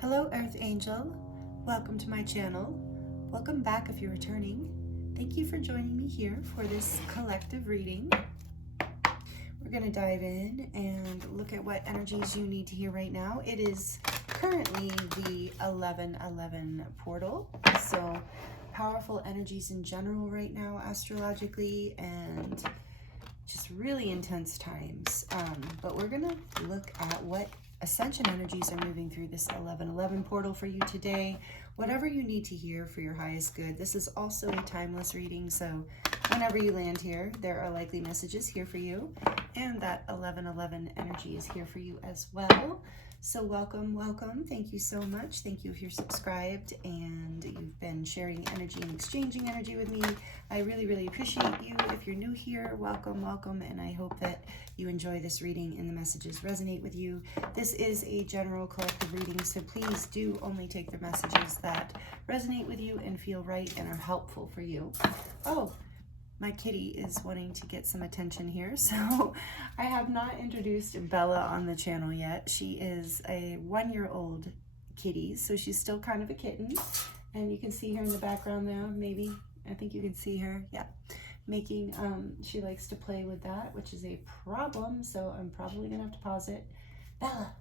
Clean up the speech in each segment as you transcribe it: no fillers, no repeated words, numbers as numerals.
Hello Earth Angel, welcome to my channel. Welcome back if you're returning. Thank you for joining me here for this collective reading. We're going to dive in and look at what energies you need to hear right now. It is currently the 11:11 portal, so powerful energies in general right now astrologically and just really intense times. But we're going to look at what Ascension energies are moving through this 11:11 portal for you today. Whatever you need to hear for your highest good. This is also a timeless reading, so whenever you land here, there are likely messages here for you. And that 11:11 energy is here for you as well. So welcome, welcome. Thank you so much. Thank you if you're subscribed and you've been sharing energy and exchanging energy with me. I really, really appreciate you. If you're new here, welcome, welcome. And I hope that you enjoy this reading and the messages resonate with you. This is a general collective reading, so please do only take the messages that resonate with you and feel right and are helpful for you. Oh, my kitty is wanting to get some attention here, so I have not introduced Bella on the channel yet. She is a 1-year-old kitty, so she's still kind of a kitten, and you can see her in the background now, maybe. I think you can see her, yeah. Making, she likes to play with that, which is a problem, so I'm probably gonna have to pause it. Bella!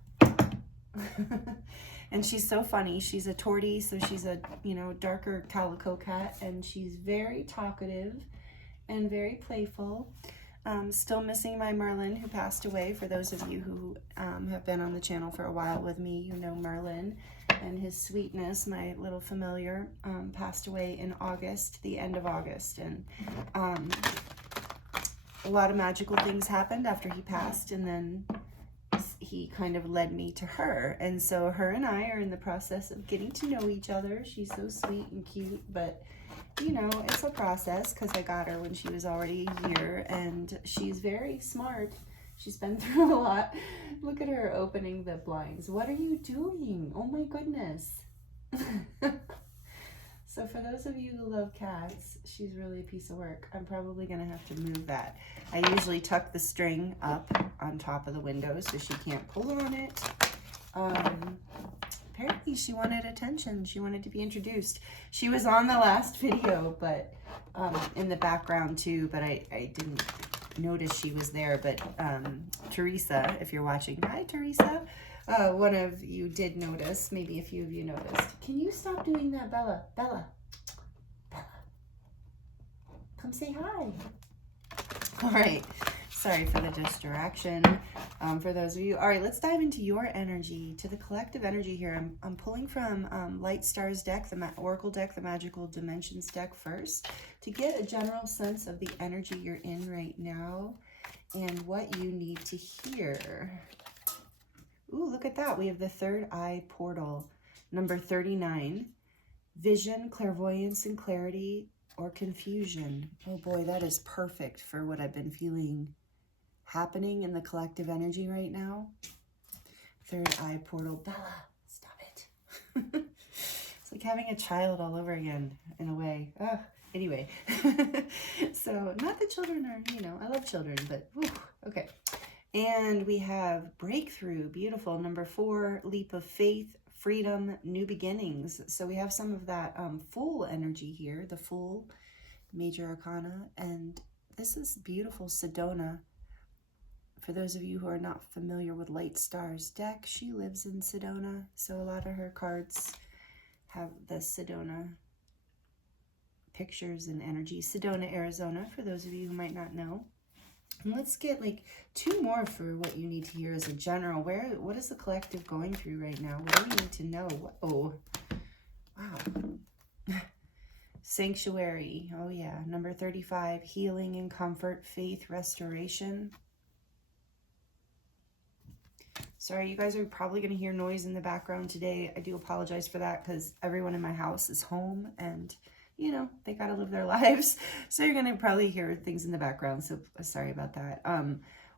And she's so funny. She's a tortie, so she's a, darker calico cat, and she's very talkative and very playful. Still missing my Merlin, who passed away. For those of you who have been on the channel for a while with me, you know Merlin and his sweetness. My little familiar passed away in August, the end of August, and a lot of magical things happened after he passed, and then he kind of led me to her, and so her and I are in the process of getting to know each other. She's so sweet and cute, but it's a process because I got her when she was already a year, and she's very smart. She's been through a lot. Look at her opening the blinds. What are you doing? Oh my goodness. So for those of you who love cats, she's really a piece of work. I'm probably going to have to move that. I usually tuck the string up on top of the window so she can't pull on it. Apparently she wanted attention. She wanted to be introduced. She was on the last video, but in the background too, but I didn't notice she was there. But Teresa, if you're watching, hi Teresa. One of you did notice, maybe a few of you noticed. Can you stop doing that, Bella? Bella. Bella. Come say hi. All right. Sorry for the distraction. For those of you, all right, let's dive into your energy, to the collective energy here. I'm pulling from Light Stars deck, the Oracle deck, the Magical Dimensions deck first, to get a general sense of the energy you're in right now and what you need to hear. Ooh, look at that. We have the third eye portal, number 39. Vision, clairvoyance, and clarity, or confusion. Oh boy, that is perfect for what I've been feeling happening in the collective energy right now. Third eye portal. Bella, stop it. It's like having a child all over again, in a way. Anyway, so not that children are, I love children, but whew, okay. And we have breakthrough, beautiful. Number 4, leap of faith, freedom, new beginnings. So we have some of that Fool energy here, the Fool, major arcana. And this is beautiful Sedona. For those of you who are not familiar with Light Stars deck, she lives in Sedona. So a lot of her cards have the Sedona pictures and energy. Sedona, Arizona, for those of you who might not know. And let's get like 2 more for what you need to hear as a general. What is the collective going through right now? What do you need to know? Oh, wow. Sanctuary. Oh yeah. Number 35, healing and comfort, faith, restoration. Sorry, you guys are probably going to hear noise in the background today. I do apologize for that because everyone in my house is home and they got to live their lives. So you're going to probably hear things in the background. So sorry about that.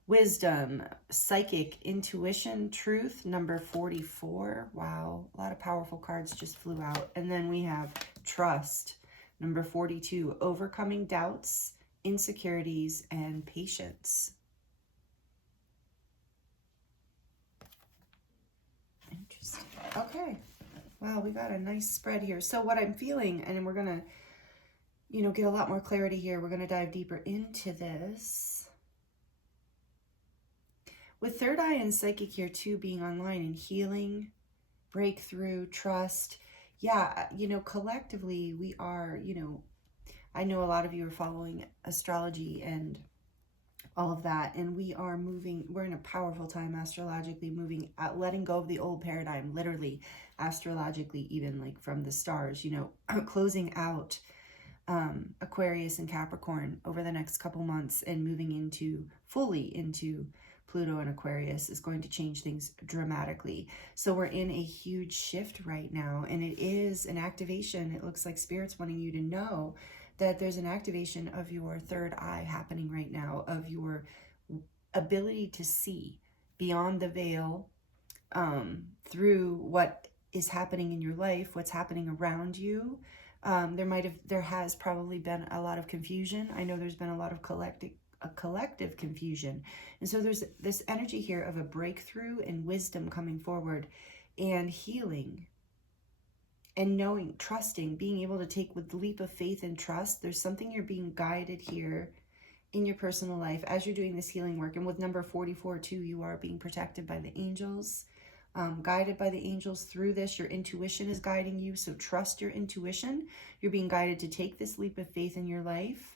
Wisdom, psychic, intuition, truth, number 44. Wow. A lot of powerful cards just flew out. And then we have trust, number 42, overcoming doubts, insecurities, and patience. Interesting. Okay. Wow, we got a nice spread here. So what I'm feeling, and we're going to, you know, get a lot more clarity here. We're going to dive deeper into this. With third eye and psychic here too being online, and healing, breakthrough, trust. Yeah, you know, collectively we are, you know, I know a lot of you are following astrology and all of that, and we are moving, we're in a powerful time astrologically, moving out, letting go of the old paradigm, literally, astrologically, even like from the stars, you know, closing out Aquarius and Capricorn over the next couple months and moving into, fully into Pluto and Aquarius is going to change things dramatically. So we're in a huge shift right now, and it is an activation. It looks like Spirit's wanting you to know that there's an activation of your third eye happening right now, of your ability to see beyond the veil, through what is happening in your life, what's happening around you. There has probably been a lot of confusion. I know there's been a lot of collective confusion. And so there's this energy here of a breakthrough and wisdom coming forward and healing and knowing, trusting, being able to take with the leap of faith and trust. There's something you're being guided here in your personal life as you're doing this healing work. And with number 44 too, you are being protected by the angels, guided by the angels through this. Your intuition is guiding you, so trust your intuition. You're being guided to take this leap of faith in your life.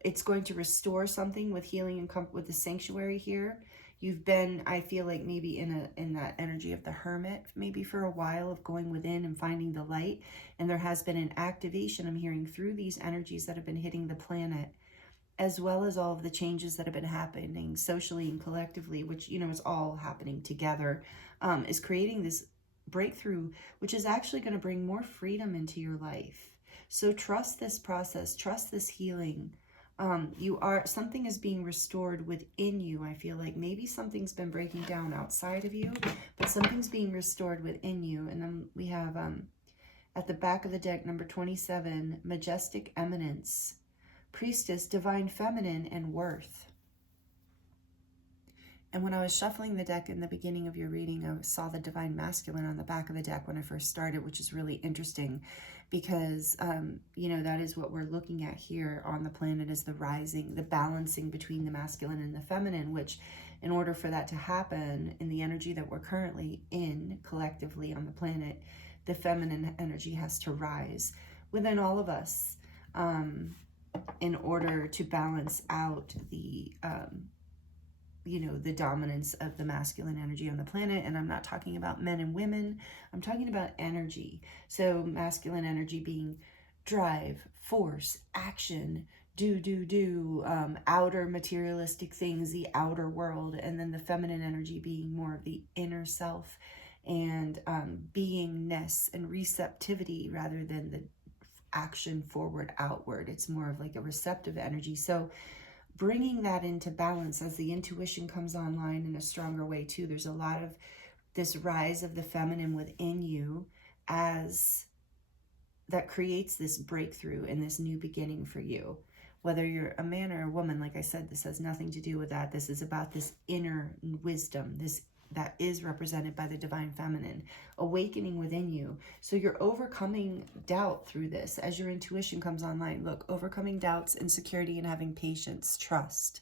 It's going to restore something with healing and with the sanctuary here. You've been, I feel like, maybe in that energy of the hermit, maybe for a while, of going within and finding the light. And there has been an activation, I'm hearing, through these energies that have been hitting the planet, as well as all of the changes that have been happening socially and collectively, which, you know, is all happening together, is creating this breakthrough, which is actually going to bring more freedom into your life. So trust this process, trust this healing. Something is being restored within you. I feel like maybe something's been breaking down outside of you, but something's being restored within you. And then we have, at the back of the deck, number 27, Majestic Eminence, Priestess, Divine Feminine, and Worth. And when I was shuffling the deck in the beginning of your reading, I saw the Divine Masculine on the back of the deck when I first started, which is really interesting because, you know, that is what we're looking at here on the planet, is the rising, the balancing between the masculine and the feminine, which in order for that to happen in the energy that we're currently in collectively on the planet, the feminine energy has to rise within all of us in order to balance out the you know, the dominance of the masculine energy on the planet. And I'm not talking about men and women. I'm talking about energy. So masculine energy being drive, force, action, do, outer materialistic things, the outer world. And then the feminine energy being more of the inner self and beingness and receptivity rather than the action forward, outward. It's more of like a receptive energy. So bringing that into balance as the intuition comes online in a stronger way too. There's a lot of this rise of the feminine within you as that creates this breakthrough and this new beginning for you. Whether you're a man or a woman, like I said, this has nothing to do with that. This is about this inner wisdom, this that is represented by the divine feminine, awakening within you. So you're overcoming doubt through this as your intuition comes online. Look, overcoming doubts, insecurity, and having patience, trust.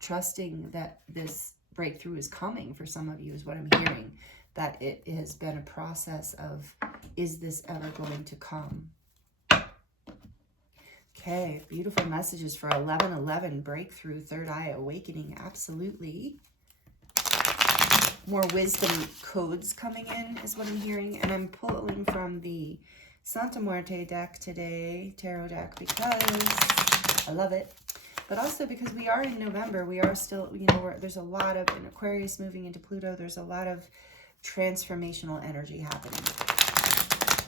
Trusting that this breakthrough is coming for some of you is what I'm hearing. That it has been a process of, is this ever going to come? Okay, beautiful messages for 1111, breakthrough, third eye, awakening, absolutely. More wisdom codes coming in is what I'm hearing. And I'm pulling from the Santa Muerte deck today, tarot deck, because I love it. But also because we are in November, we are still, you know, there's a lot of, in Aquarius moving into Pluto, there's a lot of transformational energy happening.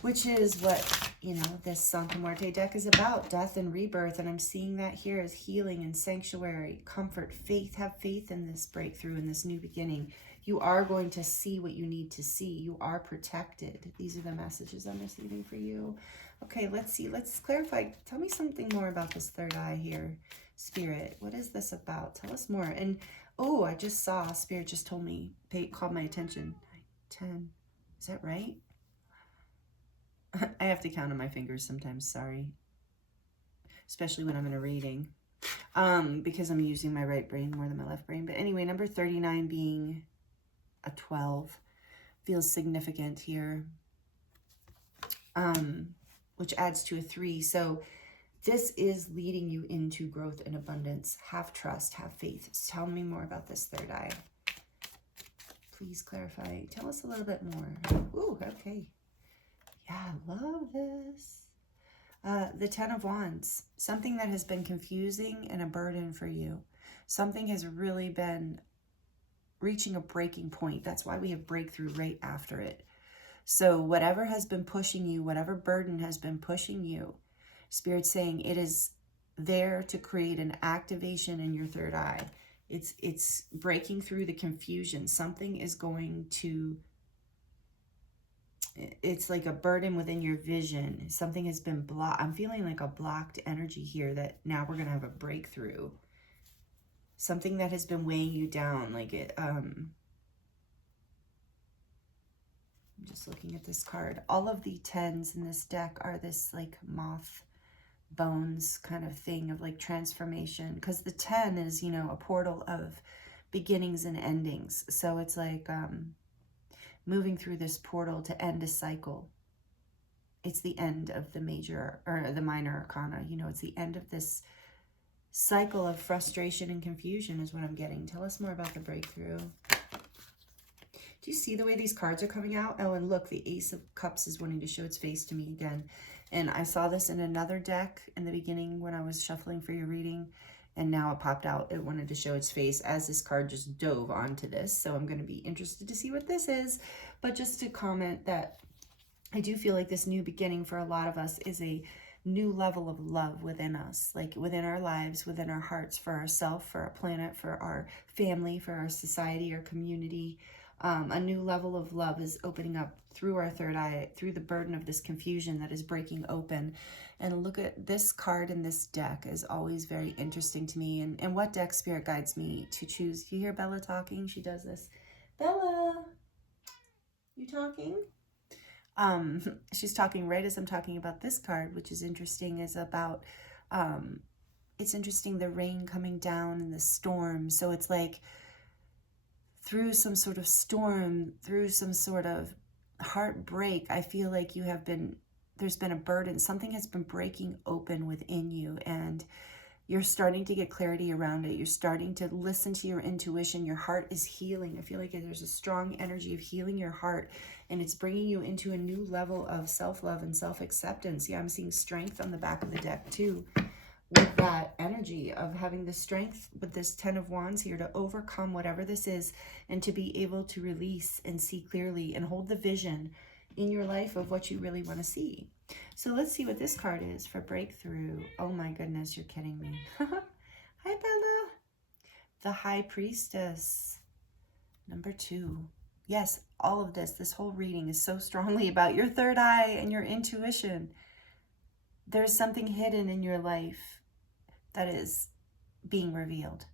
Which is what, you know, this Santa Muerte deck is about, death and rebirth. And I'm seeing that here as healing and sanctuary, comfort, faith. Have faith in this breakthrough, in this new beginning. You are going to see what you need to see. You are protected. These are the messages I'm receiving for you. Okay, let's see. Let's clarify. Tell me something more about this third eye here, Spirit. What is this about? Tell us more. And, oh, I just saw, Spirit just told me, called my attention. 10. Is that right? I have to count on my fingers sometimes, sorry. Especially when I'm in a reading. Because I'm using my right brain more than my left brain. But anyway, number 39 being a 12 feels significant here. Which adds to a 3. So this is leading you into growth and abundance. Have trust, have faith. Tell me more about this third eye. Please clarify. Tell us a little bit more. Ooh, okay. Yeah, I love this. The 10 of Wands. Something that has been confusing and a burden for you. Something has really been reaching a breaking point. That's why we have breakthrough right after it. So whatever has been pushing you, whatever burden has been pushing you, Spirit's saying it is there to create an activation in your third eye. It's breaking through the confusion. Something is going to, it's like a burden within your vision. Something has been blocked. I'm feeling like a blocked energy here that now we're going to have a breakthrough. Something that has been weighing you down. Like it, I'm just looking at this card. All of the 10s in this deck are this like moth bones kind of thing of like transformation, because the 10 is, you know, a portal of beginnings and endings. So it's like moving through this portal to end a cycle. It's the end of the major or the minor arcana, you know, it's the end of this cycle of frustration and confusion is what I'm getting. Tell us more about the breakthrough. Do you see the way these cards are coming out? Oh, and look, the Ace of Cups is wanting to show its face to me again. And I saw this in another deck in the beginning when I was shuffling for your reading. And now it popped out. It wanted to show its face as this card just dove onto this. So I'm going to be interested to see what this is. But just to comment that I do feel like this new beginning for a lot of us is a new level of love within us, like within our lives, within our hearts, for ourselves, for our planet, for our family, for our society, our community. A new level of love is opening up through our third eye, through the burden of this confusion that is breaking open. And look at this card in this deck is always very interesting to me. And what deck Spirit guides me to choose. You hear Bella talking? She does this. Bella, you talking? She's talking right as I'm talking about this card, which is interesting, is about, it's interesting, the rain coming down and the storm. So it's like, through some sort of storm, through some sort of heartbreak, I feel like you have been, there's been a burden. Something has been breaking open within you and you're starting to get clarity around it. You're starting to listen to your intuition. Your heart is healing. I feel like there's a strong energy of healing your heart and it's bringing you into a new level of self-love and self-acceptance. Yeah, I'm seeing strength on the back of the deck too, with that energy of having the strength with this 10 of Wands here to overcome whatever this is and to be able to release and see clearly and hold the vision in your life of what you really want to see. So let's see what this card is for breakthrough. Oh my goodness, you're kidding me. Hi, Bella. The High Priestess. Number 2. Yes, all of this whole reading is so strongly about your third eye and your intuition. There's something hidden in your life that is being revealed.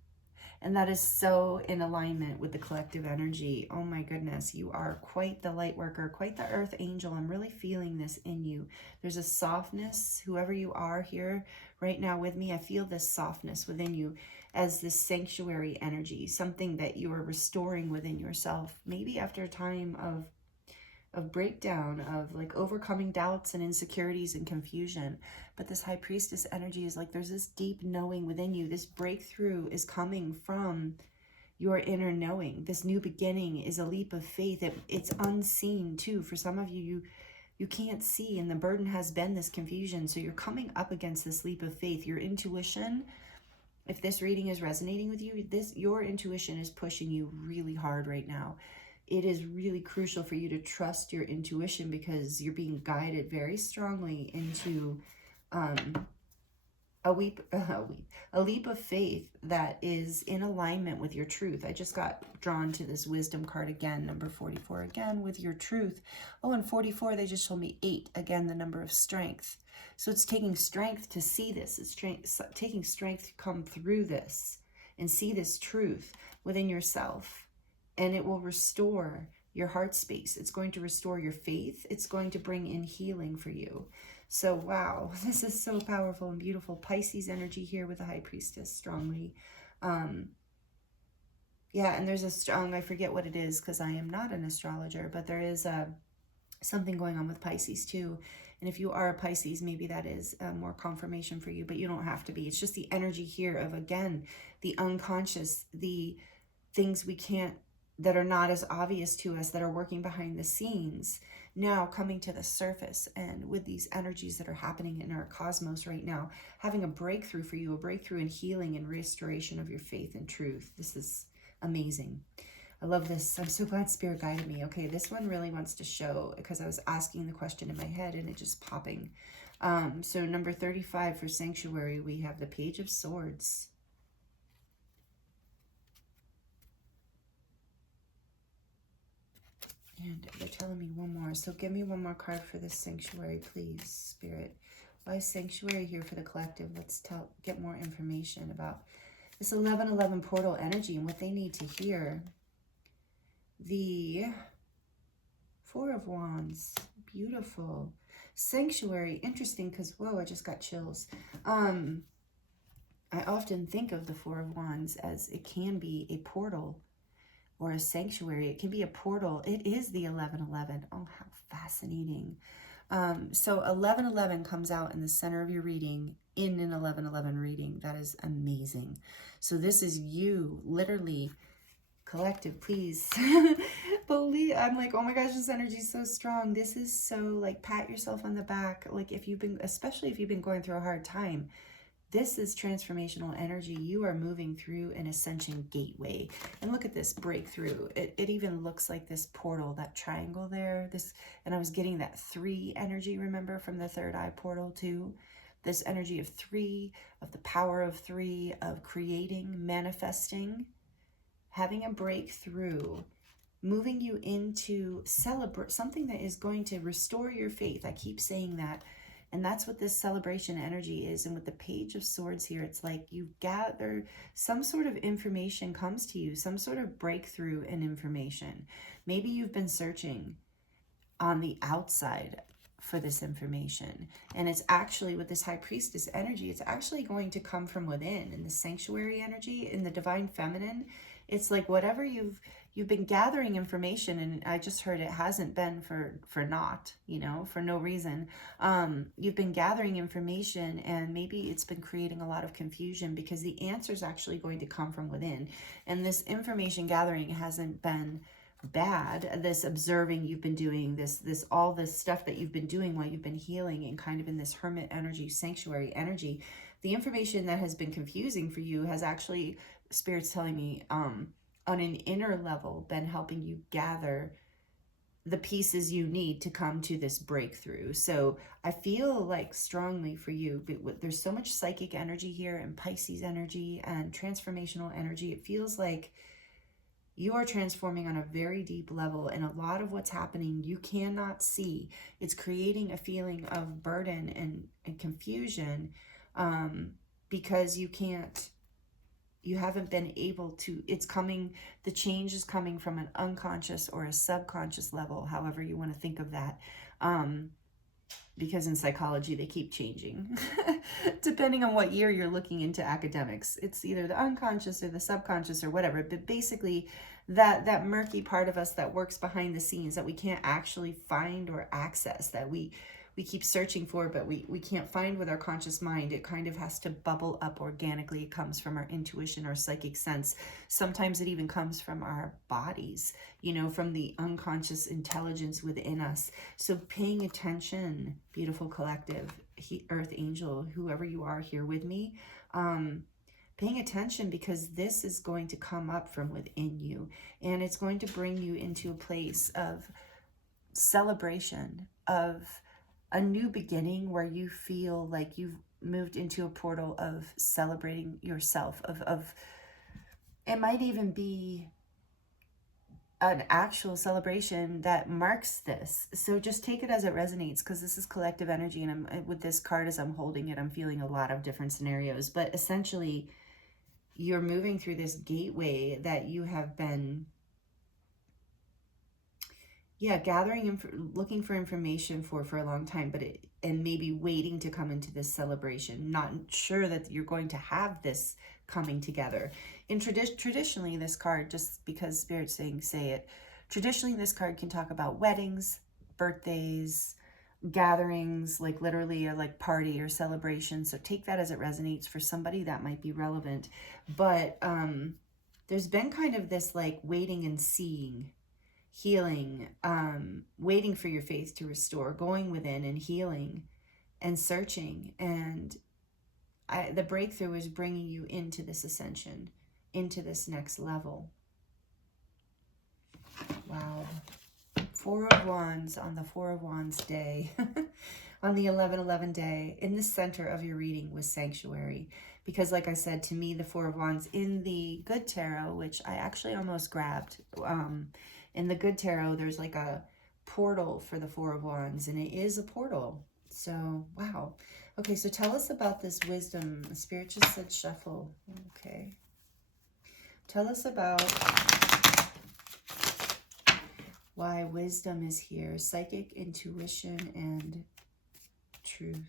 And that is so in alignment with the collective energy. Oh my goodness, you are quite the light worker, quite the earth angel. I'm really feeling this in you. There's a softness, whoever you are here right now with me, I feel this softness within you as this sanctuary energy, something that you are restoring within yourself, maybe after a time of breakdown, of like overcoming doubts and insecurities and confusion. But this High Priestess energy is like there's this deep knowing within you. This breakthrough is coming from your inner knowing. This new beginning is a leap of faith. It's unseen too. For some of you, you can't see, and the burden has been this confusion. So you're coming up against this leap of faith. Your intuition, if this reading is resonating with you, your intuition is pushing you really hard right now. It is really crucial for you to trust your intuition because you're being guided very strongly into a leap of faith that is in alignment with your truth. I just got drawn to this wisdom card again, number 44 again, with your truth. Oh, and 44, they just showed me 8, again, the number of strength. So it's taking strength to see this. It's taking strength to come through this and see this truth within yourself. And it will restore your heart space. It's going to restore your faith. It's going to bring in healing for you. So, wow, this is so powerful and beautiful. Pisces energy here with the High Priestess strongly. Yeah, and there's a strong, I forget what it is because I am not an astrologer, but there is something going on with Pisces too. And if you are a Pisces, maybe that is more confirmation for you, but you don't have to be. It's just the energy here of, again, the unconscious, the things we can't, that are not as obvious to us, that are working behind the scenes, now coming to the surface. And with these energies that are happening in our cosmos right now, having a breakthrough for you, a breakthrough in healing and restoration of your faith and truth. This is amazing. I love this. I'm so glad Spirit guided me. Okay, this one really wants to show, because I was asking the question in my head and it just popping. So number 35 for Sanctuary, we have the Page of Swords. And they're telling me one more. So give me one more card for this Sanctuary, please, Spirit. Why is Sanctuary here for the collective? Let's get more information about this 1111 portal energy and what they need to hear. The Four of Wands, beautiful. Sanctuary, interesting, because, whoa, I just got chills. I often think of the Four of Wands as it can be a portal or a sanctuary. It can be a portal. It is the 1111. Oh, how fascinating. So 1111 comes out in the center of your reading in an 1111 reading. That is amazing. So this is you, literally. Collective, please. Believe. I'm like, oh my gosh, this energy is so strong. This is so, like, pat yourself on the back. Like, if you've been, especially if you've been going through a hard time, this is transformational energy. You are moving through an ascension gateway. And look at this breakthrough. It even looks like this portal, that triangle there. This, and I was getting that 3 energy, remember, from the third eye portal too. This energy of 3, of the power of 3, of creating, manifesting, having a breakthrough, moving you into something that is going to restore your faith. I keep saying that. And that's what this celebration energy is. And with the Page of Swords here, it's like you gather some sort of information comes to you, some sort of breakthrough in information. Maybe you've been searching on the outside for this information. And it's actually, with this High Priestess energy, it's actually going to come from within. In the Sanctuary energy, in the Divine Feminine, it's like whatever you've been gathering information, and I just heard it hasn't been for naught, you know, for no reason. You've been gathering information, and maybe it's been creating a lot of confusion, because the answer is actually going to come from within. And this information gathering hasn't been bad. This observing you've been doing, all this stuff that you've been doing while you've been healing and kind of in this hermit energy, sanctuary energy, the information that has been confusing for you has actually, Spirit's telling me, on an inner level, been helping you gather the pieces you need to come to this breakthrough. So I feel like strongly for you, but there's so much psychic energy here, and Pisces energy and transformational energy. It feels like you are transforming on a very deep level, and a lot of what's happening you cannot see. It's creating a feeling of burden and confusion, because you haven't been able to, the change is coming from an unconscious or a subconscious level, however you want to think of that. Because in psychology, they keep changing. Depending on what year you're looking into academics. It's either the unconscious or the subconscious or whatever. But basically, that murky part of us that works behind the scenes that we can't actually find or access, that we keep searching for, but we can't find with our conscious mind. It kind of has to bubble up organically. It comes from our intuition, our psychic sense. Sometimes it even comes from our bodies, you know, from the unconscious intelligence within us. So paying attention, beautiful collective, Earth Angel, whoever you are here with me, paying attention, because this is going to come up from within you, and it's going to bring you into a place of celebration, of a new beginning, where you feel like you've moved into a portal of celebrating yourself, of it might even be an actual celebration that marks this. So just take it as it resonates, because this is collective energy, and with this card, as I'm holding it, I'm feeling a lot of different scenarios. But essentially, you're moving through this gateway that you have been yeah, looking for information for a long time, but and maybe waiting to come into this celebration, not sure that you're going to have this coming together. In traditionally, this card, just because Spirit's saying say it, traditionally this card can talk about weddings, birthdays, gatherings, like literally a like party or celebration. So take that as it resonates. For somebody that might be relevant, but there's been kind of this like waiting and seeing, healing, waiting for your faith to restore, going within and healing and searching. And the breakthrough is bringing you into this ascension, into this next level. Wow. Four of Wands on the Four of Wands day, on the 11/11 day, in the center of your reading was Sanctuary. Because like I said, to me, the Four of Wands in the Good Tarot, which I actually almost grabbed, in the Good Tarot, there's like a portal for the Four of Wands, and it is a portal. So, wow. Okay, so tell us about this wisdom. The Spirit just said shuffle. Okay. Tell us about why wisdom is here. Psychic, intuition, and truth.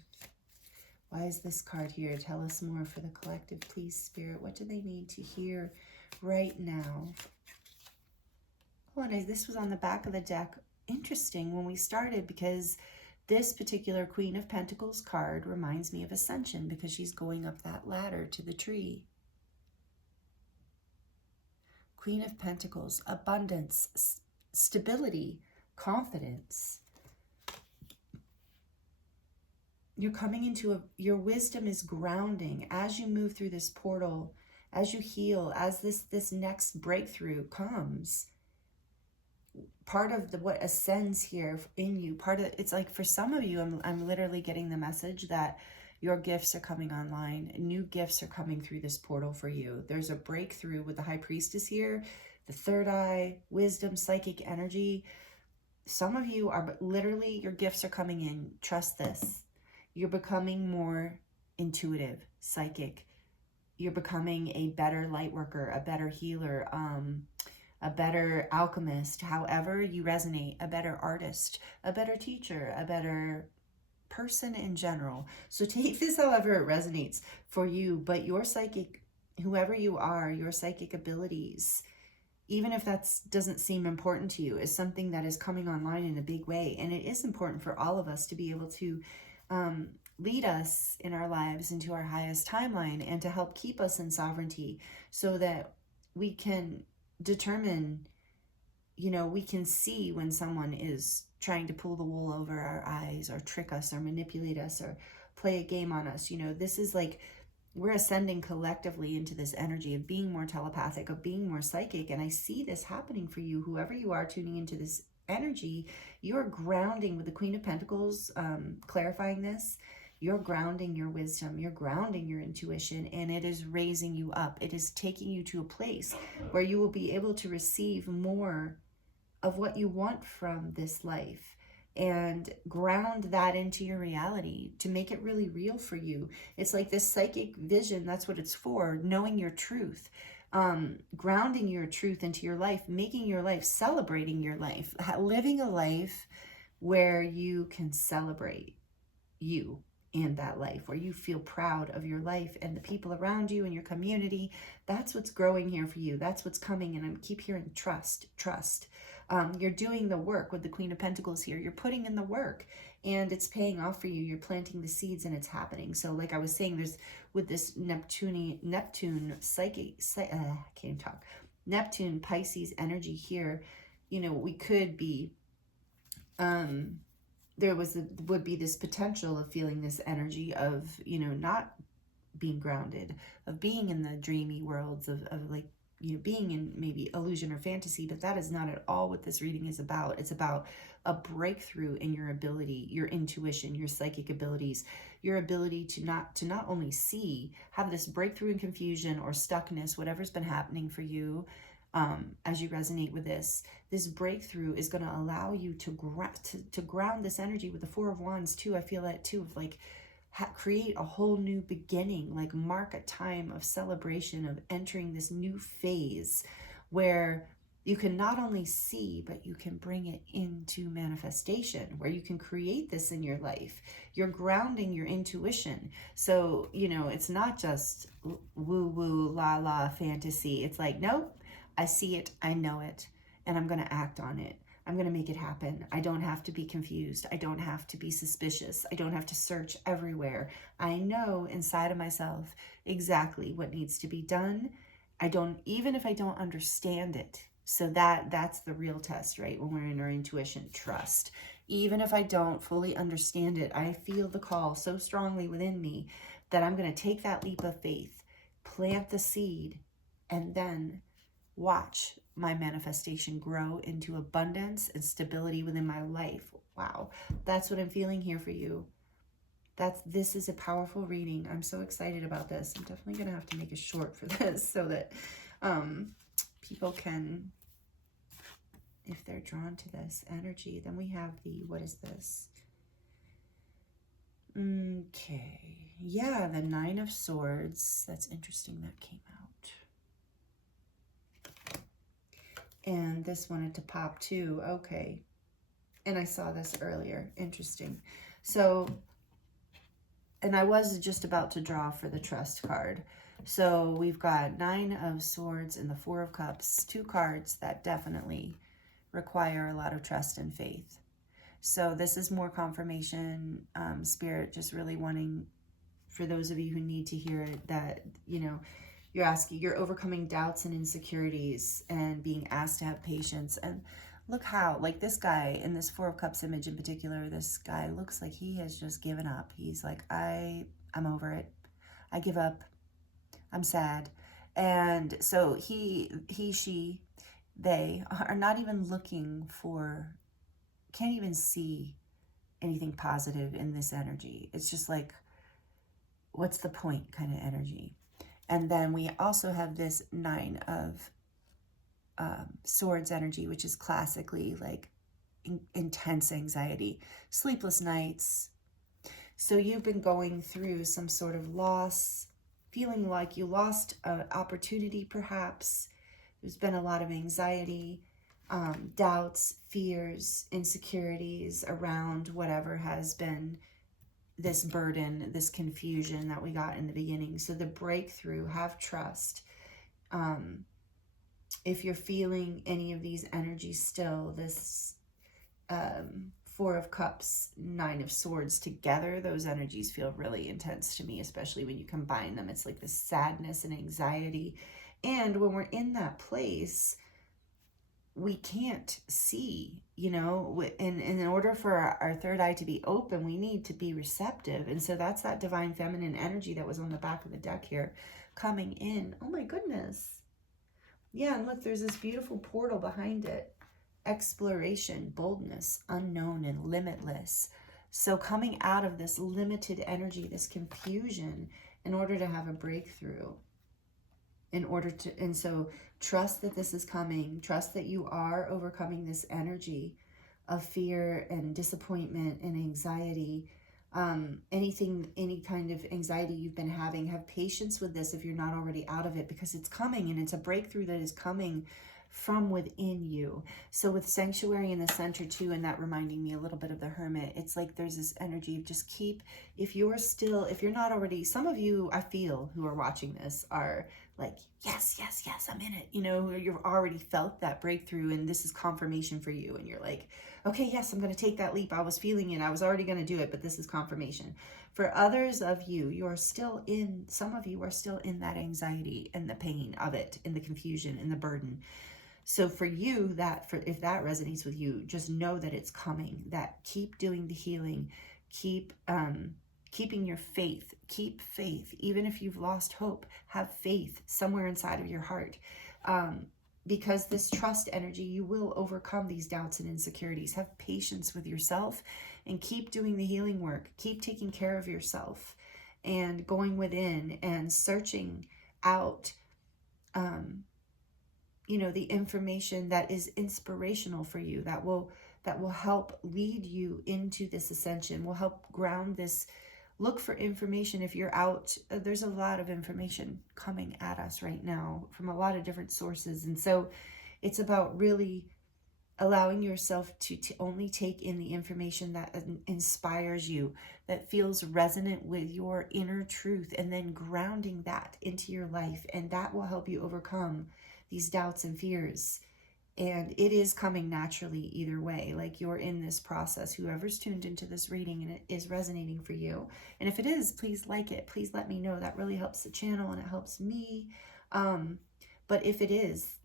Why is this card here? Tell us more for the collective, please, Spirit. What do they need to hear right now? Oh, and this was on the back of the deck. Interesting when we started, because this particular Queen of Pentacles card reminds me of Ascension, because she's going up that ladder to the tree. Queen of Pentacles, abundance, stability, confidence. You're coming into your wisdom is grounding as you move through this portal, as you heal, as this next breakthrough comes. Part of what ascends here in you, it's like for some of you, I'm literally getting the message that your gifts are coming online. New gifts are coming through this portal for you. There's a breakthrough with the High Priestess here, the third eye, wisdom, psychic energy. Some of you are literally, your gifts are coming in. Trust this. You're becoming more intuitive, psychic. You're becoming a better light worker, a better healer, a better alchemist, however you resonate, a better artist, a better teacher, a better person in general. So take this however it resonates for you, but your psychic, whoever you are, your psychic abilities, even if that doesn't seem important to you, is something that is coming online in a big way. And it is important for all of us to be able to lead us in our lives into our highest timeline, and to help keep us in sovereignty, so that we can determine, we can see when someone is trying to pull the wool over our eyes, or trick us, or manipulate us, or play a game on us. This is like, we're ascending collectively into this energy of being more telepathic, of being more psychic. And I see this happening for you, whoever you are tuning into this energy. You're grounding with the Queen of Pentacles, clarifying this. You're grounding your wisdom, you're grounding your intuition, and it is raising you up. It is taking you to a place where you will be able to receive more of what you want from this life, and ground that into your reality to make it really real for you. It's like this psychic vision, that's what it's for, knowing your truth, grounding your truth into your life, making your life, celebrating your life, living a life where you can celebrate you in that life, where you feel proud of your life and the people around you and your community. That's what's growing here for you. That's what's coming. And I keep hearing trust. You're doing the work with the Queen of Pentacles here. You're putting in the work, and it's paying off for you. You're planting the seeds, and it's happening. So like I was saying, there's with this Neptune psychic, I can't talk, Neptune Pisces energy here, we could be, there would be this potential of feeling this energy of, not being grounded, of being in the dreamy worlds of like, being in maybe illusion or fantasy. But that is not at all what this reading is about. It's about a breakthrough in your ability, your intuition, your psychic abilities, your ability to not only see, have this breakthrough in confusion or stuckness, whatever's been happening for you. As you resonate with this breakthrough is going to allow you to ground this energy with the Four of Wands too. I feel that too, of like create a whole new beginning, like mark a time of celebration, of entering this new phase where you can not only see, but you can bring it into manifestation where you can create this in your life. You're grounding your intuition. So, you know, it's not just woo woo, la la fantasy. It's like, nope, I see it, I know it, and I'm going to act on it. I'm going to make it happen. I don't have to be confused. I don't have to be suspicious. I don't have to search everywhere. I know inside of myself exactly what needs to be done. Even if I don't understand it. So that's the real test, right? When we're in our intuition, trust. Even if I don't fully understand it, I feel the call so strongly within me that I'm going to take that leap of faith, plant the seed, and then watch my manifestation grow into abundance and stability within my life. Wow, that's what I'm feeling here for you. This is a powerful reading. I'm so excited about this. I'm definitely going to have to make a short for this so that people can, if they're drawn to this energy. Then we have what is this? Okay. Yeah, the Nine of Swords. That's interesting that came out. And this wanted to pop too. Okay. And I saw this earlier. Interesting. So, and I was just about to draw for the Trust card. So we've got Nine of Swords and the Four of Cups. Two cards that definitely require a lot of trust and faith. So this is more confirmation, Spirit just really wanting, for those of you who need to hear it, that, you know, you're overcoming doubts and insecurities and being asked to have patience. And look how, like this guy in this Four of Cups image in particular, this guy looks like he has just given up. He's like, I'm over it. I give up. I'm sad. And so they are not even looking for, can't even see anything positive in this energy. It's just like, what's the point kind of energy. And then we also have this Nine of Swords energy, which is classically like intense anxiety, sleepless nights. So you've been going through some sort of loss, feeling like you lost an opportunity perhaps. There's been a lot of anxiety, doubts, fears, insecurities around whatever has been this burden, this confusion that we got in the beginning. So the breakthrough, have trust. If you're feeling any of these energies still, this Four of Cups, Nine of Swords together, those energies feel really intense to me, especially when you combine them. It's like this sadness and anxiety. And when we're in that place, we can't see, you know, and in order for our third eye to be open, we need to be receptive. And so that's that divine feminine energy that was on the back of the deck here coming in. Oh my goodness. Yeah, and look, there's this beautiful portal behind it. Exploration, boldness, unknown, and limitless. So coming out of this limited energy, this confusion, in order to have a breakthrough, and so trust that this is coming. Trust that you are overcoming this energy of fear and disappointment and anxiety. Any kind of anxiety you've been having, have patience with this if you're not already out of it, because it's coming, and it's a breakthrough that is coming from within you. So with Sanctuary in the center too, and that reminding me a little bit of the Hermit, it's like there's this energy of just keep, if you're not already, some of you I feel who are watching this are like, yes, yes, yes, I'm in it. You know, you've already felt that breakthrough, and this is confirmation for you. And you're like, okay, yes, I'm going to take that leap. I was feeling it. I was already going to do it, but this is confirmation. For others of you, some of you are still in that anxiety and the pain of it, in the confusion and the burden. So for you, if that resonates with you, just know that it's coming, that keep doing the healing, keeping your faith, keep faith. Even if you've lost hope, have faith somewhere inside of your heart. Because this trust energy, you will overcome these doubts and insecurities. Have patience with yourself and keep doing the healing work. Keep taking care of yourself and going within and searching out, the information that is inspirational for you, that will help lead you into this ascension, will help ground this. Look for information if you're out. There's a lot of information coming at us right now from a lot of different sources. And so It's about really allowing yourself to only take in the information that inspires you, that feels resonant with your inner truth, and then grounding that into your life. And that will help you overcome these doubts and fears. And it is coming naturally either way. Like, you're in this process, whoever's tuned into this reading, and it is resonating for you. And if it is, please like it. Please let me know. That really helps the channel and it helps me. But if it is,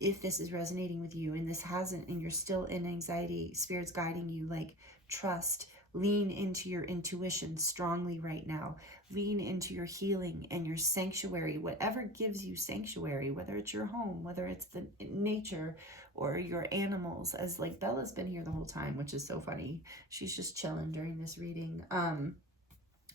if this is resonating with you and this hasn't, and you're still in anxiety, Spirit's guiding you, like, trust, lean into your intuition strongly right now. Lean into your healing and your sanctuary, whatever gives you sanctuary, whether it's your home, whether it's the nature or your animals, as like Bella's been here the whole time, which is so funny. She's just chilling during this reading.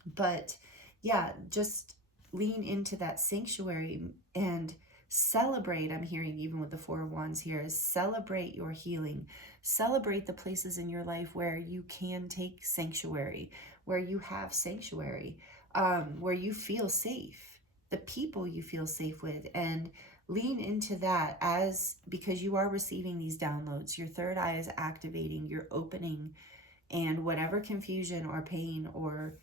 But yeah, just lean into that sanctuary and celebrate. I'm hearing, even with the Four of Wands here, is celebrate your healing. Celebrate the places in your life where you can take sanctuary, where you have sanctuary, where you feel safe, the people you feel safe with, and lean into that, because you are receiving these downloads. Your third eye is activating, you're opening, and whatever confusion or pain or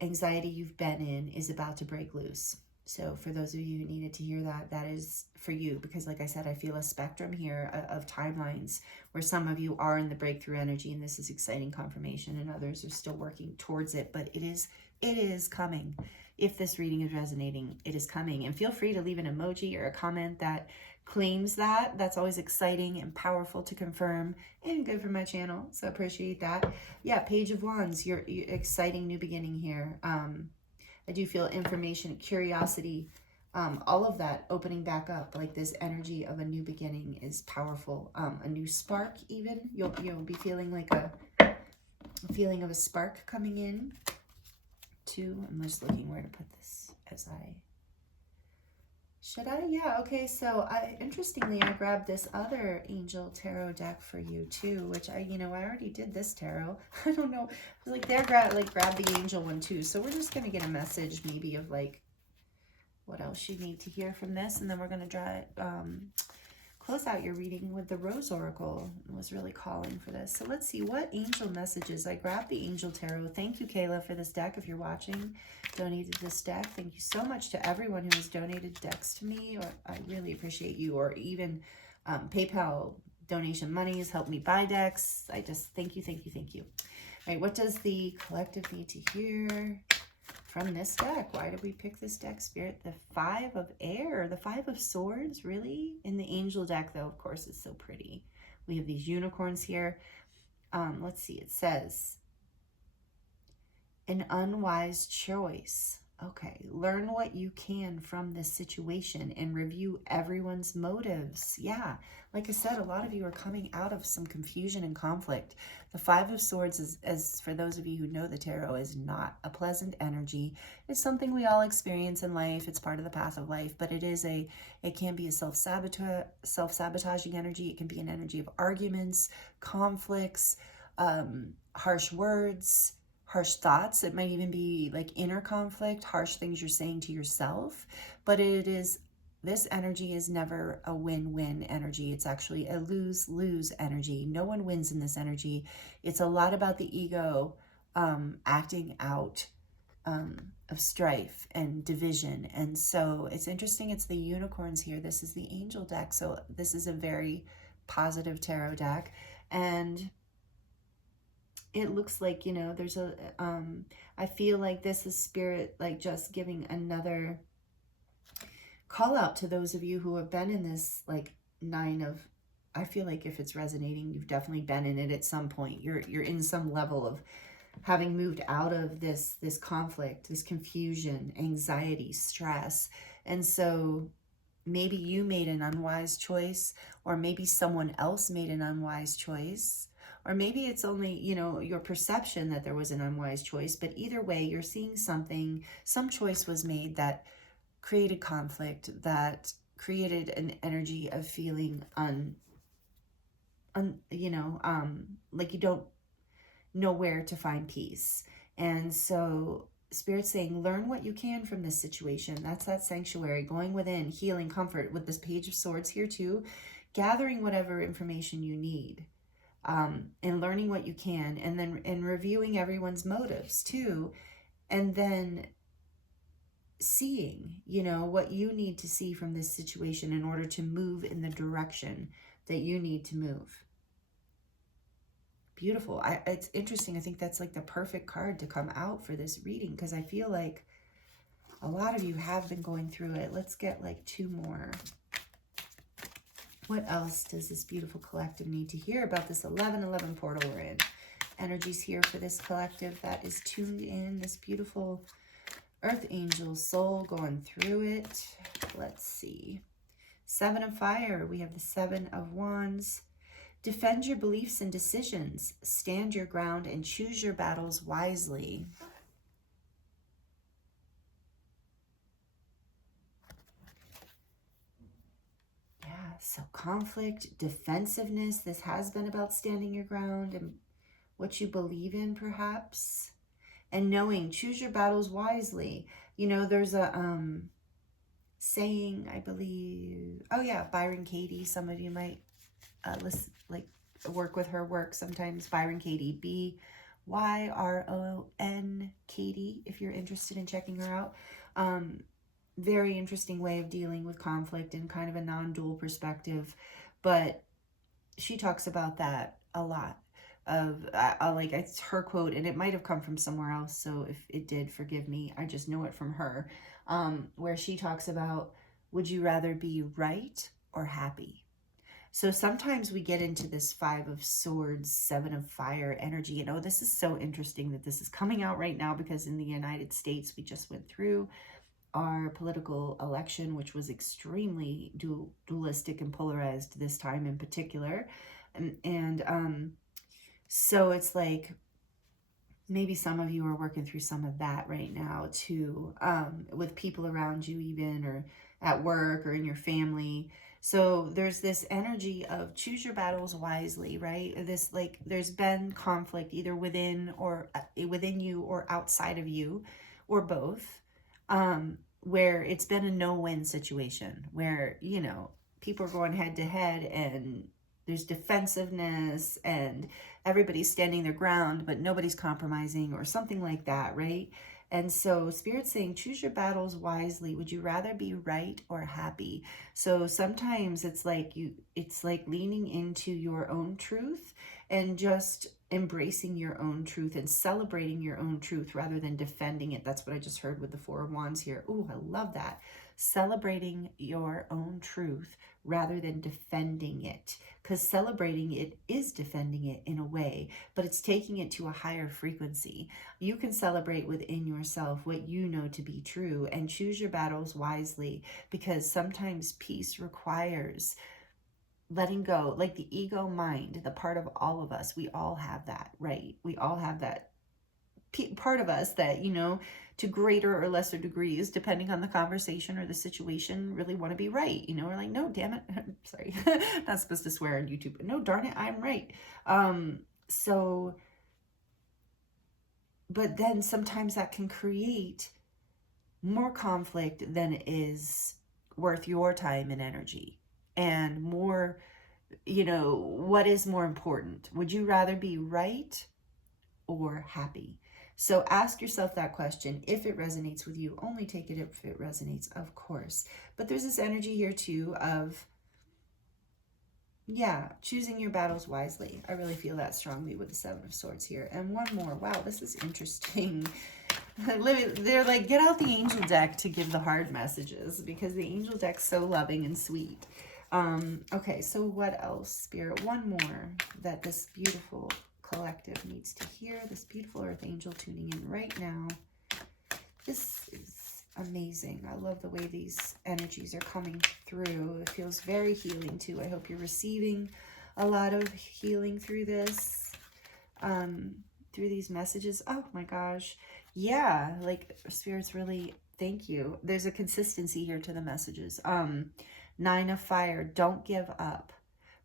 anxiety you've been in is about to break loose. So for those of you who needed to hear that, that is for you, because like I said, I feel a spectrum here of timelines where some of you are in the breakthrough energy, and this is exciting confirmation, and others are still working towards it, but it is coming. If this reading is resonating, it is coming. And feel free to leave an emoji or a comment that claims that. That's always exciting and powerful to confirm, and good for my channel, so appreciate that. Yeah, Page of Wands, your exciting new beginning here. I do feel information, curiosity, all of that opening back up. Like, this energy of a new beginning is powerful. A new spark, even. You'll be feeling like a feeling of a spark coming in too. I'm just looking where to put this as I... Should I? Yeah, okay, so interestingly, I grabbed this other Angel Tarot deck for you too, which I already did this tarot. I don't know. I was like, grab the Angel one too. So we're just going to get a message maybe of like what else you need to hear from this. And then we're going to close out your reading with the Rose Oracle. I was really calling for this. So let's see what angel messages. I grabbed the Angel Tarot. Thank you, Kayla, for this deck. If you're watching, donated this deck. Thank you so much to everyone who has donated decks to me. I really appreciate you. Or even PayPal donation money has helped me buy decks. I just thank you, thank you, thank you. All right, what does the collective need to hear from this deck? Why did we pick this deck, Spirit? The Five of Air, the Five of Swords, really? In the Angel deck, though, of course, it's so pretty. We have these unicorns here. Let's see, it says, an unwise choice. Okay, learn what you can from this situation and review everyone's motives. Yeah, like I said, a lot of you are coming out of some confusion and conflict. The Five of Swords, is, as for those of you who know the tarot, is not a pleasant energy. It's something we all experience in life. It's part of the path of life, but it can be a self-sabotaging energy. It can be an energy of arguments, conflicts, harsh words, harsh thoughts. It might even be like inner conflict, harsh things you're saying to yourself. But this energy is never a win-win energy. It's actually a lose-lose energy. No one wins in this energy. It's a lot about the ego acting out of strife and division. And so it's interesting. It's the unicorns here. This is the Angel deck. So this is a very positive tarot deck. And it looks like, there's I feel like this is Spirit, like, just giving another call out to those of you who have been in this, like, I feel like if it's resonating, you've definitely been in it at some point. You're in some level of having moved out of this conflict, this confusion, anxiety, stress. And so maybe you made an unwise choice, or maybe someone else made an unwise choice. Or maybe it's only, your perception that there was an unwise choice. But either way, you're seeing something, some choice was made that created conflict, that created an energy of feeling like you don't know where to find peace. And so Spirit's saying, learn what you can from this situation. That's that sanctuary, going within, healing, comfort. With this Page of Swords here too, gathering whatever information you need, and learning what you can, and then reviewing everyone's motives too, and then seeing, you know, what you need to see from this situation in order to move in the direction that you need to move. Beautiful. It's interesting. I think that's like the perfect card to come out for this reading, because I feel like a lot of you have been going through it. Let's get like 2 more. What else does this beautiful collective need to hear about this 1111 portal we're in? Energies here for this collective that is tuned in. This beautiful Earth Angel soul going through it. Let's see. 7 of Fire. We have the 7 of Wands. Defend your beliefs and decisions. Stand your ground and choose your battles wisely. Yeah, so conflict, defensiveness. This has been about standing your ground and what you believe in, perhaps. And knowing, choose your battles wisely. You know, there's a saying, I believe, oh yeah, Byron Katie. Some of you might listen, like work with her work sometimes. Byron Katie, B-Y-R-O-N Katie, if you're interested in checking her out. Very interesting way of dealing with conflict in kind of a non-dual perspective, but she talks about that a lot. Like, it's her quote, and it might have come from somewhere else, so if it did, forgive me. I just know it from her, where she talks about, would you rather be right or happy? So sometimes we get into this 5 of Swords, 7 of Fire energy. You know, this is so interesting that this is coming out right now, because in the United States, we just went through our political election, which was extremely dualistic and polarized this time in particular. So it's like, maybe some of you are working through some of that right now too, with people around you even, or at work or in your family. So there's this energy of choose your battles wisely, right? This, like, there's been conflict either within you or outside of you, or both, where it's been a no-win situation where, you know, people are going head to head and there's defensiveness and everybody's standing their ground, but nobody's compromising or something like that, right? And so Spirit's saying, choose your battles wisely. Would you rather be right or happy? So sometimes it's like leaning into your own truth and just embracing your own truth and celebrating your own truth rather than defending it. That's what I just heard with the 4 of Wands here. Ooh, I love that. Celebrating your own truth rather than defending it, because celebrating it is defending it in a way, but it's taking it to a higher frequency. You can celebrate within yourself what you know to be true and choose your battles wisely, because sometimes peace requires letting go, like the ego mind, the part of all of us. We all have that, right? We all have that part of us that, you know, to greater or lesser degrees, depending on the conversation or the situation, really want to be right. You know, we're like, no, damn it. Sorry, not supposed to swear on YouTube, but no, darn it, I'm right. But then sometimes that can create more conflict than is worth your time and energy, and more, you know, what is more important? Would you rather be right or happy? So ask yourself that question. If it resonates with you, only take it if it resonates, of course. But there's this energy here too of, yeah, choosing your battles wisely. I really feel that strongly with the 7 of Swords here. And one more. Wow, this is interesting. They're like, get out the angel deck to give the hard messages, because the angel deck's so loving and sweet. Okay, so what else, Spirit? One more that this beautiful collective needs to hear. This beautiful Earth Angel tuning in right now. This is amazing. I love the way these energies are coming through. It feels very healing too. I hope you're receiving a lot of healing through this, through these messages. Oh my gosh. Yeah, like Spirit's really, thank you. There's a consistency here to the messages. 9 of Fire, don't give up.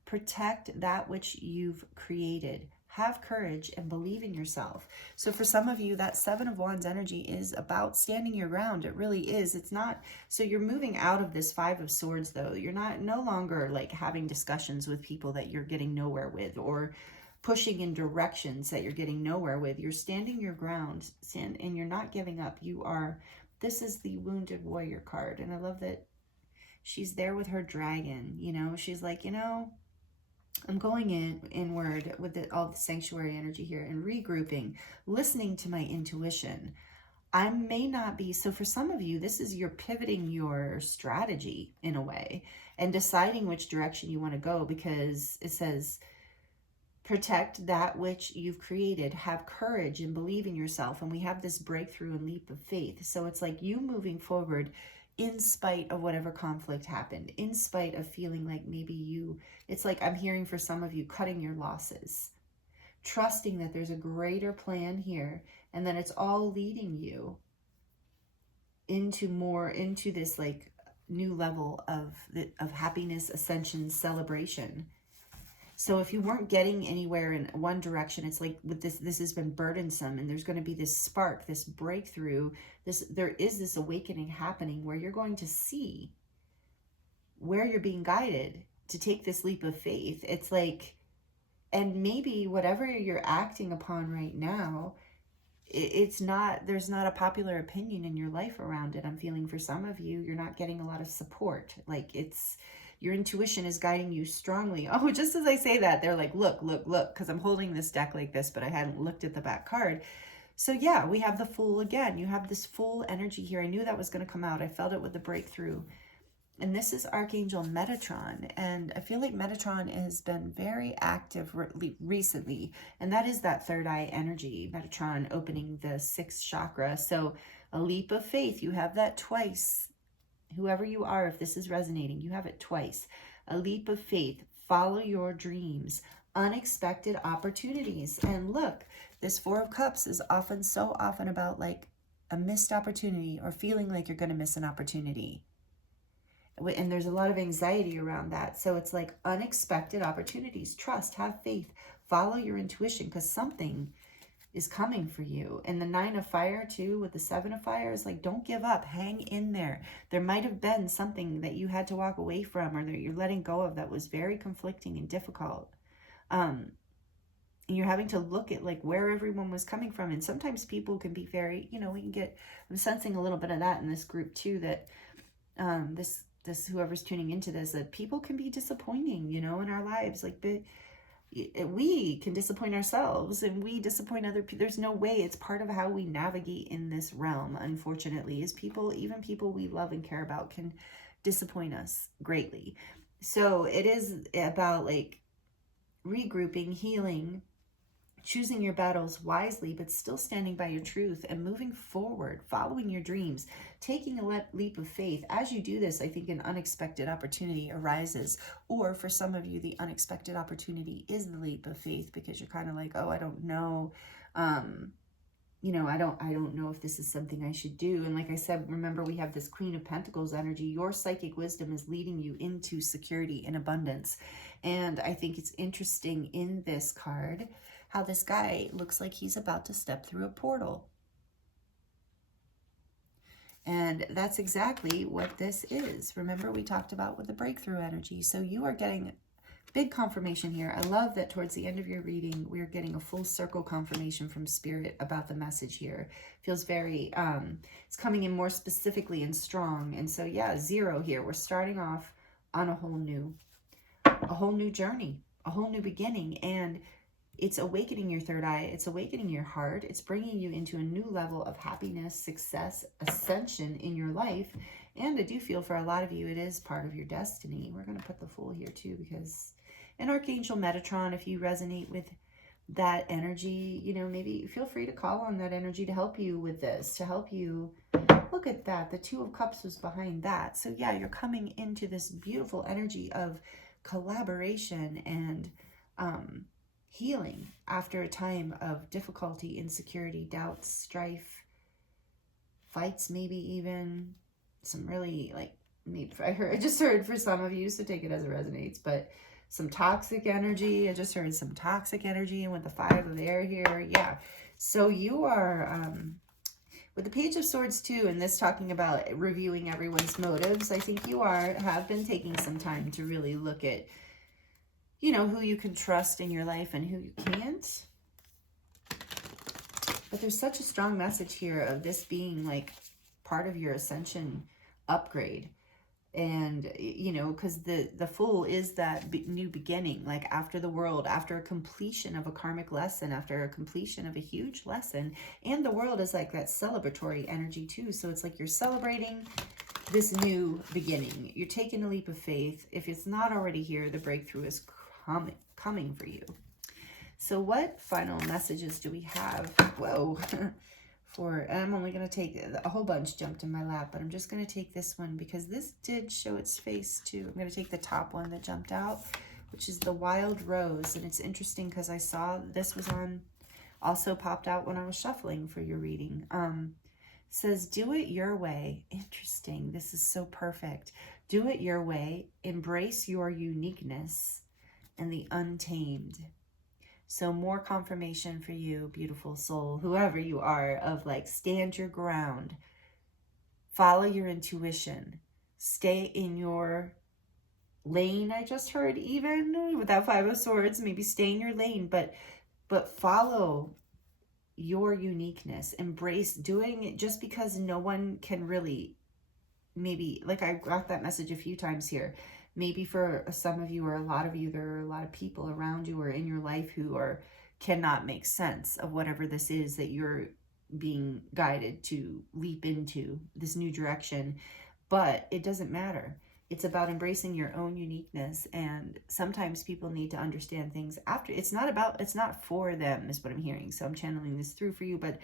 Protect that which you've created. have courage, and believe in yourself. So for some of you, that Seven of Wands energy is about standing your ground. It really is. It's not, so you're moving out of this Five of Swords though. You're no longer like having discussions with people that you're getting nowhere with, or pushing in directions that you're getting nowhere with. You're standing your ground, and you're not giving up. This is the Wounded Warrior card. And I love that she's there with her dragon, you know, she's like, you know, I'm going inward with all the sanctuary energy here and regrouping, listening to my intuition. I may not be, so for some of you, this is you're pivoting your strategy in a way and deciding which direction you want to go, because it says, protect that which you've created, have courage and believe in yourself. And we have this breakthrough and leap of faith. So it's like you moving forward in spite of whatever conflict happened, in spite of feeling like maybe it's like I'm hearing for some of you cutting your losses, trusting that there's a greater plan here, and that it's all leading you into this like new level of happiness, ascension, celebration. So if you weren't getting anywhere in one direction, it's like with this has been burdensome, and there's going to be this spark, this breakthrough, there is this awakening happening where you're going to see where you're being guided to take this leap of faith. It's like, and maybe whatever you're acting upon right now, there's not a popular opinion in your life around it. I'm feeling for some of you, you're not getting a lot of support. Like your intuition is guiding you strongly. Oh, just as I say that, they're like, look, because I'm holding this deck like this, but I hadn't looked at the back card. So yeah, we have the Fool again. You have this Fool energy here. I knew that was going to come out. I felt it with the breakthrough. And this is Archangel Metatron. And I feel like Metatron has been very active recently. And that is that third eye energy, Metatron opening the sixth chakra. So a leap of faith, you have that twice. Whoever you are, if this is resonating, you have it twice. A leap of faith, follow your dreams, unexpected opportunities. And look, this Four of Cups is so often about like a missed opportunity, or feeling like you're going to miss an opportunity. And there's a lot of anxiety around that. So it's like unexpected opportunities. Trust, have faith, follow your intuition, because something is coming for you. And the Nine of Fire too, with the Seven of Fire, is like, don't give up, hang in there. There might have been something that you had to walk away from, or that you're letting go of, that was very conflicting and difficult. And you're having to look at like where everyone was coming from. And sometimes people can be very, you know, I'm sensing a little bit of that in this group too, that whoever's tuning into this, that people can be disappointing, you know, in our lives. Like we can disappoint ourselves, and we disappoint other people. There's no way. It's part of how we navigate in this realm, unfortunately, is even people we love and care about can disappoint us greatly. So it is about like regrouping, healing, choosing your battles wisely, but still standing by your truth and moving forward, following your dreams, taking a leap of faith. As you do this, I think an unexpected opportunity arises. Or for some of you, the unexpected opportunity is the leap of faith, because you're kind of like, oh, I don't know. You know, I don't know if this is something I should do. And like I said, remember, we have this Queen of Pentacles energy. Your psychic wisdom is leading you into security and abundance. And I think it's interesting in this card how this guy looks like he's about to step through a portal. And that's exactly what this is. Remember, we talked about with the breakthrough energy. So you are getting big confirmation here. I love that towards the end of your reading, we're getting a full circle confirmation from Spirit about the message here. Feels very, it's coming in more specifically and strong. And so yeah, 0 here. We're starting off on a whole new journey, a whole new beginning. And it's awakening your third eye. It's awakening your heart. It's bringing you into a new level of happiness, success, ascension in your life. And I do feel for a lot of you, it is part of your destiny. We're going to put the Fool here too, because in Archangel Metatron, if you resonate with that energy, you know, maybe feel free to call on that energy to help you with this, to help you. Look at that. The Two of Cups was behind that. So yeah, you're coming into this beautiful energy of collaboration and, healing after a time of difficulty, insecurity, doubts, strife, fights, maybe even some really like, I just heard for some of you, so take it as it resonates, but some toxic energy. I just heard some toxic energy, and with the 5 of air here, yeah. So you are, with the Page of Swords too, and this talking about reviewing everyone's motives, I think you have been taking some time to really look at, you know, who you can trust in your life and who you can't. But there's such a strong message here of this being like part of your ascension upgrade. And, you know, because the Fool is that new beginning, like after the world, after a completion of a karmic lesson, after a completion of a huge lesson. And the world is like that celebratory energy too. So it's like you're celebrating this new beginning. You're taking a leap of faith. If it's not already here, the breakthrough is coming for you. So what final messages do we have? Whoa. And I'm only going to take, a whole bunch jumped in my lap, but I'm just going to take this one because this did show its face too. I'm going to take the top one that jumped out, which is the Wild Rose. And it's interesting because I saw this was on, also popped out when I was shuffling for your reading. Says, do it your way. Interesting. This is so perfect. Do it your way. Embrace your uniqueness and the untamed. So more confirmation for you, beautiful soul, whoever you are, of like, stand your ground, follow your intuition, stay in your lane. I just heard, even with that 5 of Swords, maybe stay in your lane, but follow your uniqueness. Embrace doing it, just because no one can really, maybe, like I got that message a few times here. Maybe for some of you, or a lot of you, there are a lot of people around you or in your life who cannot make sense of whatever this is that you're being guided to leap into, this new direction. But it doesn't matter. It's about embracing your own uniqueness. And sometimes people need to understand things after. It's not for them, is what I'm hearing. So I'm channeling this through for you, but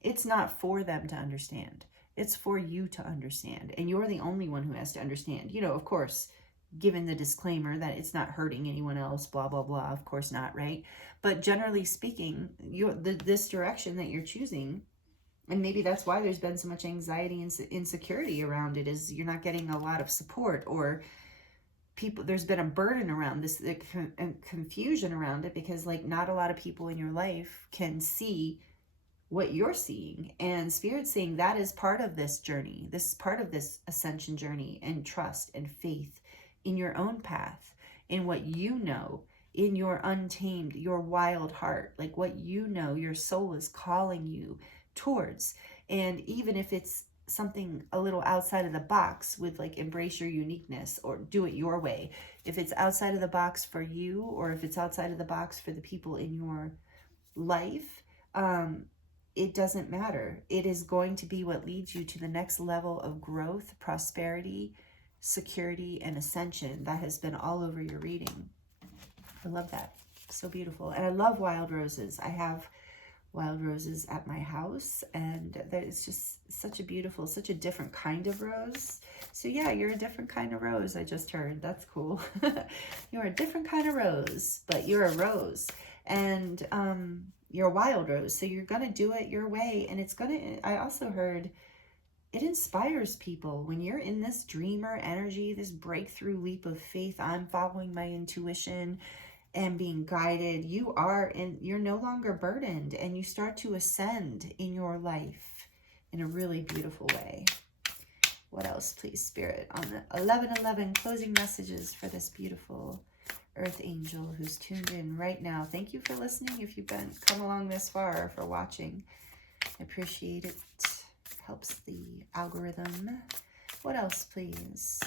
it's not for them to understand. It's for you to understand. And you're the only one who has to understand. You know, of course, given the disclaimer that it's not hurting anyone else, blah, blah, blah. Of course not, right? But generally speaking, this direction that you're choosing, and maybe that's why there's been so much anxiety and insecurity around it, is you're not getting a lot of support, or people, there's been a burden around this, and confusion around it, because like not a lot of people in your life can see what you're seeing. And Spirit's saying that is part of this journey. This is part of this ascension journey, and trust and faith in your own path, in what you know, in your untamed, your wild heart, like what you know your soul is calling you towards. And even if it's something a little outside of the box, with like embrace your uniqueness or do it your way, if it's outside of the box for you, or if it's outside of the box for the people in your life, it doesn't matter. It is going to be what leads you to the next level of growth, prosperity, security, and ascension. That has been all over your reading. I love that. So beautiful. And I love wild roses. I have wild roses at my house, and it's just such a beautiful, such a different kind of rose. So yeah, you're a different kind of rose. I just heard. That's cool. You're a different kind of rose, but you're a rose. And you're a wild rose. So you're going to do it your way. And it's going to, I also heard, it inspires people when you're in this dreamer energy, this breakthrough leap of faith. I'm following my intuition and being guided. You're no longer burdened, and you start to ascend in your life in a really beautiful way. What else, please, Spirit, on the 1111 closing messages for this beautiful Earth Angel who's tuned in right now? Thank you for listening. If you've come along this far, for watching, I appreciate it. Helps the algorithm. What else, please?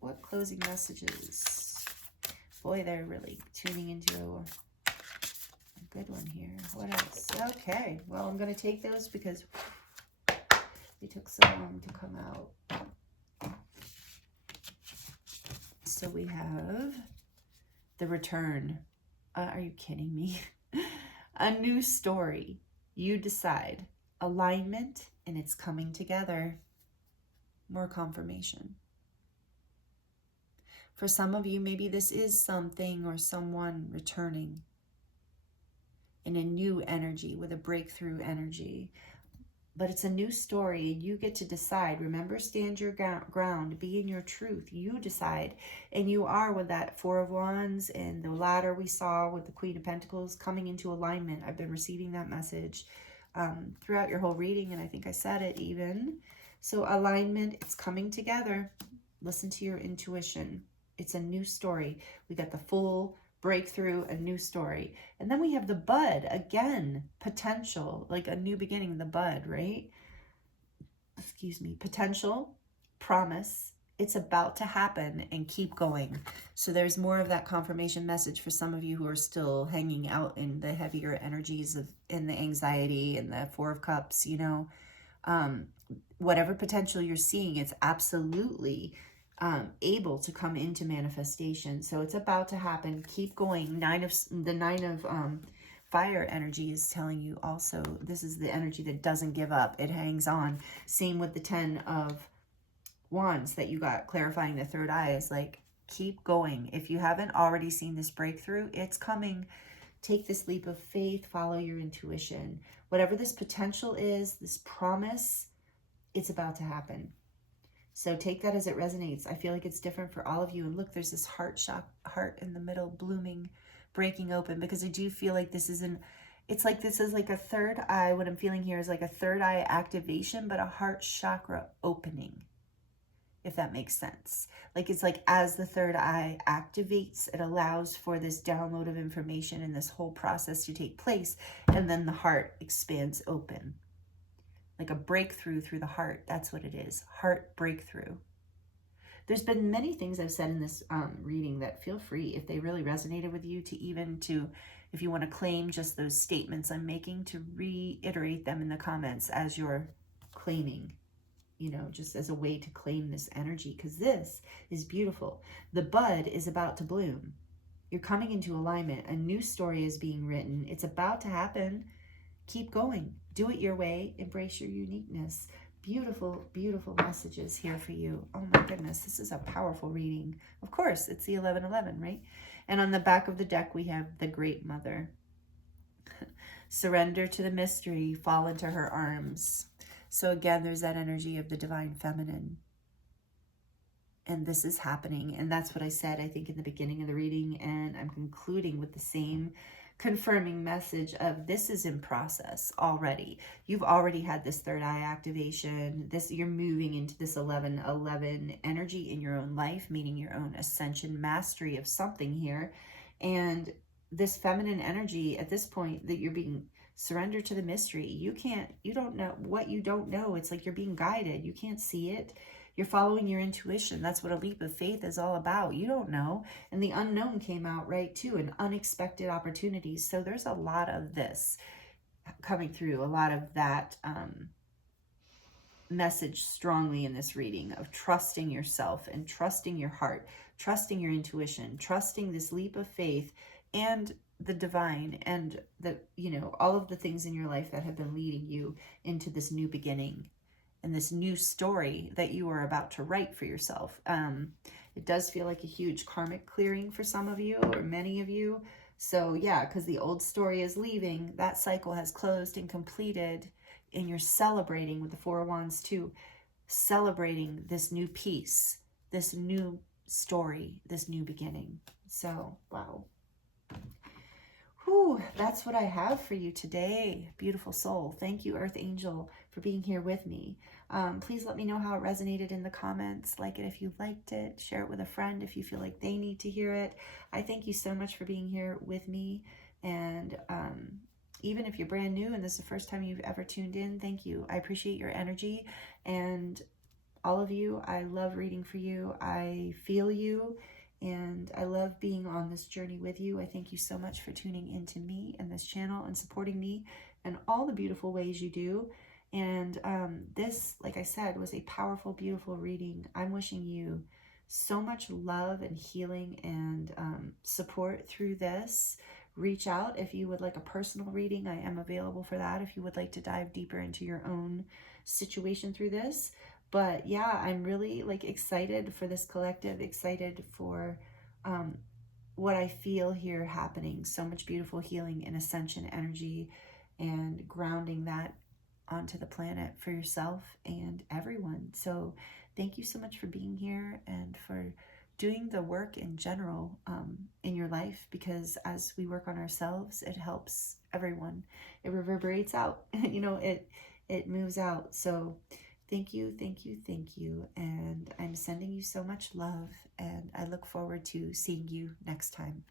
What closing messages? Boy, they're really tuning into a good one here. What else? Okay, well, I'm going to take those because they took so long to come out. So we have the return. Are you kidding me? A new story. You decide. Alignment, and it's coming together. More confirmation. For some of you, maybe this is something or someone returning in a new energy, with a breakthrough energy. but it's a new story, and you get to decide. Remember, stand your ground, be in your truth. You decide, and you are with that Four of Wands and the ladder we saw with the Queen of Pentacles coming into alignment. I've been receiving that message throughout your whole reading, and I think I said it even. So alignment, it's coming together. Listen to your intuition. It's a new story. We got the full breakthrough, a new story. And then we have the bud, again, potential, like a new beginning, the bud, right? Excuse me, potential, promise, it's about to happen, and keep going. So there's more of that confirmation message for some of you who are still hanging out in the heavier energies of, in the anxiety and the Four of Cups, you know. Whatever potential you're seeing, it's absolutely able to come into manifestation. So it's about to happen. Keep going. The nine of fire energy is telling you also, this is the energy that doesn't give up. It hangs on. Same with the 10 of Wands that you got, clarifying the third eye, is like, keep going. If you haven't already seen this breakthrough, it's coming. Take this leap of faith, follow your intuition. Whatever this potential is, this promise, it's about to happen. So take that as it resonates. I feel like it's different for all of you. And look, there's this heart in the middle, blooming, breaking open, because I do feel like this is it's like this is like a third eye. What I'm feeling here is like a third eye activation, but a heart chakra opening, if that makes sense. Like, it's like as the third eye activates, it allows for this download of information and this whole process to take place. And then the heart expands open. Like a breakthrough through the heart. That's what it is. Heart breakthrough. There's been many things I've said in this reading that, feel free, if they really resonated with you, if you want to claim just those statements I'm making, to reiterate them in the comments as you're claiming, you know, just as a way to claim this energy, because this is beautiful. The bud is about to bloom. You're coming into alignment. A new story is being written. It's about to happen. Keep going. Do it your way. Embrace your uniqueness. Beautiful, beautiful messages here for you. Oh my goodness, this is a powerful reading. Of course, it's the 1111, right? And on the back of the deck, we have the Great Mother. Surrender to the mystery. Fall into her arms. So again, there's that energy of the divine feminine. And this is happening. And that's what I said, I think, in the beginning of the reading. And I'm concluding with the same confirming message of, this is in process already. You've already had this third eye activation. You're moving into this 1111 energy in your own life, meaning your own ascension, mastery of something here. And this feminine energy at this point, that you're being surrendered to the mystery. You don't know what you don't know. It's like you're being guided. You can't see it. You're following your intuition. That's what a leap of faith is all about. You don't know. And the unknown came out, right, too, and unexpected opportunities. So there's a lot of this coming through, a lot of that message strongly in this reading of trusting yourself and trusting your heart, trusting your intuition, trusting this leap of faith and the divine, and the, you know, all of the things in your life that have been leading you into this new beginning and this new story that you are about to write for yourself. It does feel like a huge karmic clearing for some of you, or many of you. So yeah, because the old story is leaving, that cycle has closed and completed, and you're celebrating with the Four of Wands too, celebrating this new piece, this new story, this new beginning. So, wow. Whew, that's what I have for you today, beautiful soul. Thank you, Earth Angel, for being here with me. Please let me know how it resonated in the comments. Like it if you liked it. Share it with a friend if you feel like they need to hear it. I thank you so much for being here with me. And even if you're brand new and this is the first time you've ever tuned in, thank you. I appreciate your energy. And all of you, I love reading for you. I feel you. And I love being on this journey with you. I thank you so much for tuning into me and this channel and supporting me and all the beautiful ways you do. And this, like I said, was a powerful, beautiful reading. I'm wishing you so much love and healing and support through this. Reach out if you would like a personal reading. I am available for that if you would like to dive deeper into your own situation through this. But yeah, I'm really excited for this collective, excited for what I feel here happening. So much beautiful healing and ascension energy and grounding that onto the planet for yourself and everyone. So thank you so much for being here and for doing the work in general in your life, because as we work on ourselves, it helps everyone. It reverberates out, you know, it moves out. So thank you, thank you, thank you. And I'm sending you so much love, and I look forward to seeing you next time.